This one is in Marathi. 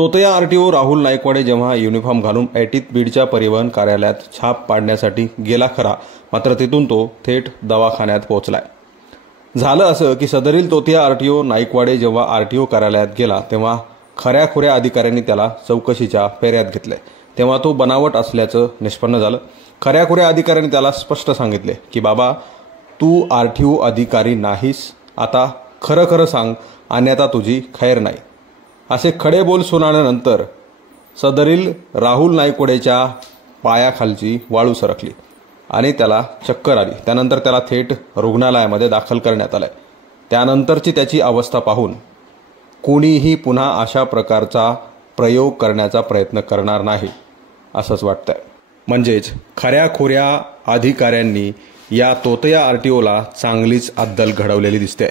तोतया आरटीओ राहुल नाईकवाडे जेव्हा युनिफॉर्म घालून ऐटीत बीडच्या परिवहन कार्यालयात छाप पाडण्यासाठी गेला खरा, मात्र तिथून तो थेट दवाखान्यात पोहोचलाय। झालं असं की सदरील तोतया आरटीओ नाईकवाडे जेव्हा आरटीओ कार्यालयात गेला तेव्हा खऱ्याखुऱ्या अधिकाऱ्यांनी त्याला चौकशीच्या फेऱ्यात घेतले, तेव्हा तो बनावट असल्याचं निष्पन्न झालं। खऱ्याखुऱ्या अधिकाऱ्यांनी त्याला स्पष्ट सांगितले की बाबा, तू आरटीओ अधिकारी नाहीस, आता खरं खरं सांग, अन्यथा तुझी खैर नाही। असे खडे बोल सुनावल्यानंतर सदरील राहुल नाईकवाडेच्या पायाखालची वाळू सरकली आणि त्याला चक्कर आली। त्यानंतर त्याला थेट रुग्णालयामध्ये दाखल करण्यात आले। त्यानंतरची त्याची अवस्था पाहून कोणीही पुन्हा अशा प्रकारचा प्रयोग करण्याचा प्रयत्न करणार नाही असंच वाटतंय। म्हणजेच खऱ्याखुऱ्या अधिकाऱ्यांनी या तोतया आरटीओला चांगलीच अद्दल घडवलेली दिसते।